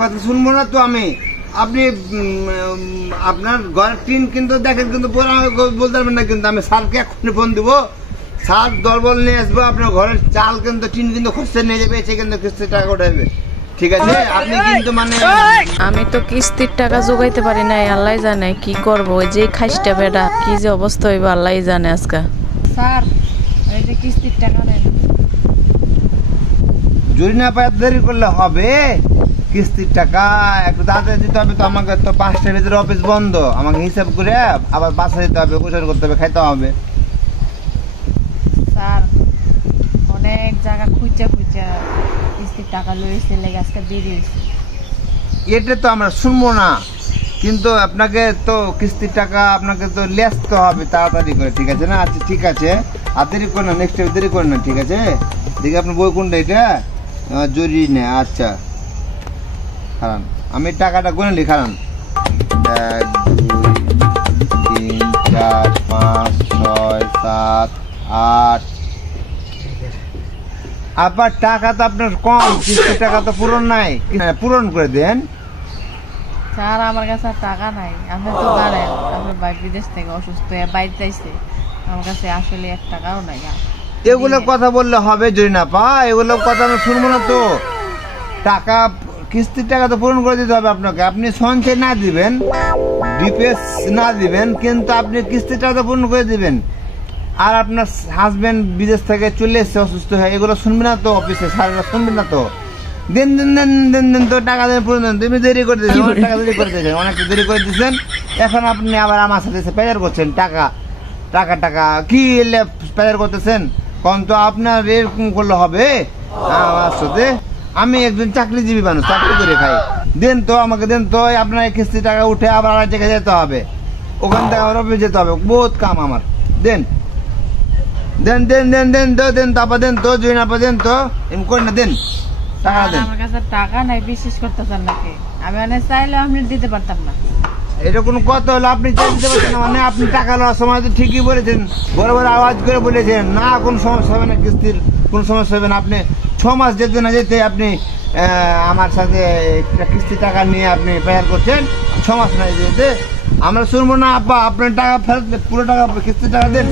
কথা শুনবো না তো আমি। আপনি আপনার ঘরের টিন কিন্তু দেখেন, কিন্তু বলতে পারবেন না। কিন্তু আমি স্যারকে এখনই ফোন দিব, স্যার দলবল নিয়ে আসবো। আপনার ঘরের চাল কিন্তু টিন কিন্তু খরচা নিয়ে যাবে, এসে কিন্তু কিস্তির টাকা উঠাবে। ঠিক আছে? আপনি কিন্তু মানে আমি তো কিস্তির টাকা জোগাইতে পারি নাই, আল্লাহ জানে কি করব। ওই যে খাইসটা বেটা কি যে অবস্থা হইব আল্লাহ জানে। আজকে স্যার এই যে কিস্তির টাকা দেন। জুরি না পায় দেরি করলে হবে? কিস্তির টাকা একটু তাড়াতাড়ি দিতে হবে তো। আমাকে তো 5টার ভিতরে অফিস বন্ধ, আমাকে হিসাব করে আবার বাসা দিতে হবে, গোসল করতে হবে, খাইতে হবে। স্যার অনেক জায়গা খুঁজা কিস্তির টাকা লইছে, লেগে আজকে দেরি হয়েছে। এটা তো আমরা শুনবো না, কিন্তু আপনাকে তো কিস্তির টাকা আপনাকে তো লেসতে হবে তাড়াতাড়ি করে। ঠিক আছে না? আচ্ছা ঠিক আছে, আর দেরি করেন না, নেক্সট দেরি করেন না। ঠিক আছে, দেখি আপনার বই কোনটা, এটা জরুরি না। আচ্ছা খারান, আমি টাকাটা গুনে নি। খারান 1 2 3 4 5 6 7 8। আবার টাকা তো আপনার কম, কিস্তির টাকা তো পূরণ নাই, পূরণ করে দেন। স্যার আমার কাছে আর টাকা নাই। আপনি তো জানেন আপনার ভাই বিদেশ থেকে অসুস্থ হয়ে বাড়িতে আইছে, আমার কাছে আসলে 1 টাকাও নাই। এগুলো কথা বললে হবে জরিনা পা? এগুলো কথা আমি শুনবো না তো। টাকা কিস্তির টাকা তো পূরণ করে দিতে হবে আপনাকে। আপনি সঞ্চয় না দিবেন, ডিপিএস না দিবেন, কিন্তু আপনি কিস্তির টাকা তো পূরণ করে দিবেন। আর আপনার হাজবেন্ড বিদেশ থেকে চলে এসছে অসুস্থ হয়ে, এগুলো শুনবে না তো অফিসে, স্যারেরা শুনবে না তো। দেন দেন দেন দেন দেন তো টাকা দেন, পূরণ দেন। তুমি দেরি করে দিয়েছেন, অনেক টাকা দেরি করে দিয়েছেন, অনেকটা দেরি করে দিয়েছেন। এখন আপনি আবার আমার সাথে প্রেজার করছেন। টাকা টাকা টাকা কি প্রেজার করতেছেন? কোন তো আপনার এরকম করলে হবে? আমার সাথে আমি একজন চাকরিজীবী মানুষ, চাকরি করে খাই। দেন তো আমাকে, দেন তো। আপনার কিস্তি টাকা উঠে আবার আরেক জায়গায় যেতে হবে, ওখান থেকে আবার অফিস যেতে হবে, বহুত কাম আমার। দেন দেন দেন দেন দেন তো, দেন তাপা দেন তো, জয়নাপা দেন তো, এমন করেন না, দেন টাকা দেন। আমার কাছে টাকা নাই, বিশ্বাস করতেছেন নাকি? আমি অনেক চাইলেও আপনি দিতে পারতাম না। এটা কোনো কথা হলো? আপনি চাইতে পারছেন না মানে? আপনি টাকা নেওয়ার সময় তো ঠিকই বলেছেন, বড় বড় আওয়াজ করে বলেছেন না কোনো সমস্যা হবে না, কিস্তির কোনো সমস্যা হবে না। আপনি 6 মাস যেতে না যেতে আপনি আমার সাথে একটা কিস্তি টাকা নিয়ে আপনি পেয়ার করছেন। 6 মাস না যেতে আমরা শুনবো না। আপা আপনার টাকা ফেরত, পুরো টাকা কিস্তি টাকা দেন।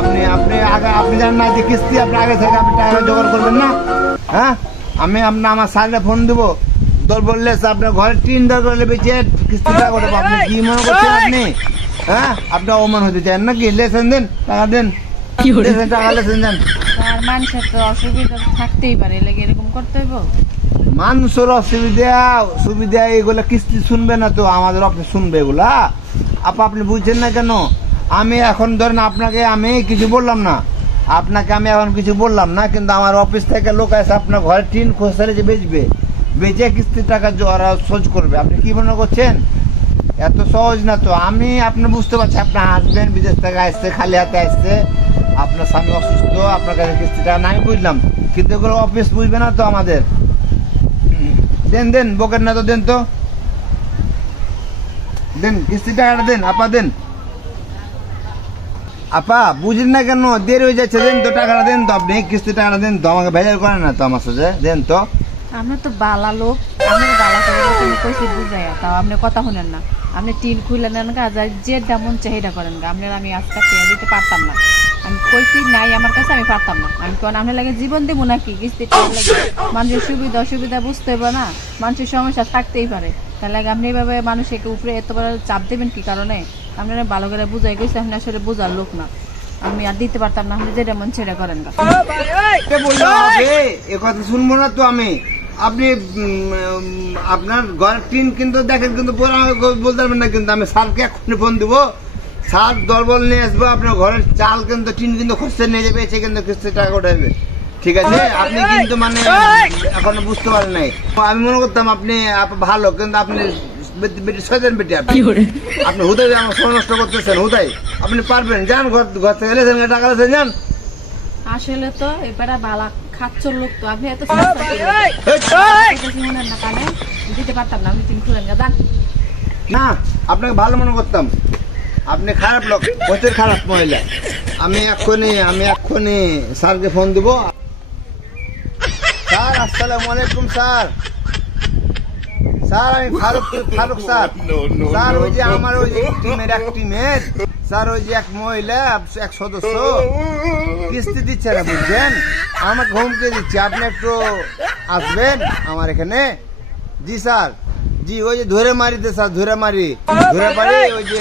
আপনি আপনি আগে আপনি জানেন না যে কিস্তি আপনি আগে থেকে আপনি টাকা জোগাড় করবেন না? হ্যাঁ, আমি আপনার আমার স্যারকে ফোন দেবো। দল বললে আপনার ঘরের টিন দরকার হলে বেঁচে কিস্তি টাকা করবো। আপনি কি মনে করছেন আপনি? হ্যাঁ, আপনি অমান হতে চান নাকি? লেসেন দেন, টাকা দেন, টাকা লেসেন দেন। আর মানুষের তো অসুবিধা থাকতেই পারে, লেগে এরকম করতে হইব? মানুষের অসুবিধা সুবিধা এগুলা কিস্তি শুনবে না তো, আমাদের অফিস শুনবে এগুলা। আপনি বুঝছেন না কেন? আমি এখন ধরেন আপনাকে আমি কিছু বললাম না, আপনাকে আমি এখন কিছু বললাম না, কিন্তু আমার অফিস থেকে লোক আছে আপনার ঘরের টিন খোঁজলে যে বেচবে, বেচে কিস্তির টাকা ওরা শোধ করবে। আপনি কি মনে করছেন? এত সহজ না তো। আমি আপনি বুঝতে পারছি আপনার হাজবেন্ড বিদেশ থেকে আসছে, খালি হাতে আসছে, আপনার স্বামী অসুস্থ, আপনার কাছে কিস্তি টাকা নাই, বুঝলাম, কিন্তু এগুলো অফিস বুঝবে না তো আমাদের। দেন দেন, বকের না তো, দেন তো, দেন কিস্তি টাকাটা দেন। আপা দেন, আপা বুঝলেন না কেন? দেরি হয়ে যাচ্ছে, দেন তো টাকাটা দেন তো। আপনি কিস্তি টাকাটা দেন তো, আমাকে ভেজাল করেন না তো আমার সাথে, দেন তো। আপনি তো বালা লোক, আপনি বালা করে কইছি বুঝাইয়া, তাও আপনি কথা শুনেন না। আপনি টিন খুলে নেন গা, যে যেমন চাহিদা করেন গা। আপনার আমি আজকে পেয়ে দিতে পারতাম না। আমি কইছি নাই আমার কাছে, আমি পারতাম না। আমি কোন আপনার লাগে জীবন দেবো নাকি? কিস্তি টাকা লাগে মানুষের সুবিধা অসুবিধা বুঝতে হবে না? মানুষের সমস্যা থাকতেই পারে, তার লাগে আপনি এইভাবে মানুষের উপরে এত বড় চাপ দেবেন কি কারণে? আপনারা ভালো করে বুঝাই গেছে, আপনি আসলে বোঝার লোক না। আমি আর দিতে পারতাম না, আপনি যেটা মন সেটা করেন গা। এ কথা শুনবো না তো আমি। আপনি আপনার ঘরের টিন কিন্তু দেখেন, কিন্তু বলতে পারবেন না। কিন্তু আমি স্যারকে এখনই ফোন দিব, স্যার দলবল নিয়ে আসবো। আপনার ঘরের চাল কিন্তু টিন কিন্তু খরচা নিয়ে যাবে, এসে কিন্তু কিস্তি টাকা উঠাবে। ঠিক আছে? আপনি কিন্তু মানে এখনো বুঝতে পারেন নাই। আমি মনে করতাম আপনি ভালো, কিন্তু আপনি বেটি সচেতন বেটি। আপনি হুদাই আমার সময় নষ্ট করতেছেন, হুদাই। আপনি পারবেন, যান ঘর থেকে লেছেন টাকা লেছেন, যান। আসলে তো এবারে বালা খাচ্ছর লোক তো আপনি এত মনে না কানে দিতে পারতাম না। আপনি তিন খুলেন গা, যান। না, আপনাকে ভালো মনে করতাম, আপনি খারাপ লোক, প্রচুর খারাপ মহিলা। আমি এক্ষুনি স্যারকে ফোন দিব। স্যার আসসালামু আলাইকুম। স্যার স্যার আমি ফারুক স্যার। স্যার ওই যে আমার ওই যে টিমের স্যার ওই যে এক মহিলা এক সদস্য কিস্তি দিচ্ছে না বুঝছেন, আমাকে হুমকি দিচ্ছে, আপনি একটু আসবেন আমার এখানে। জি স্যার, জি ওই যে ধরে মারিতে স্যার, ধরে পারি ওই যে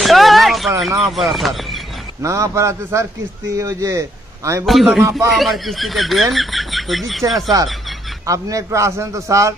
নামাপাড়া স্যার, নামাপাড়াতে স্যার কিস্তি ওই যে আমি বললাম আপা আমার কিস্তিটা দেন, তো দিচ্ছে না স্যার, আপনি একটু আসেন তো স্যার।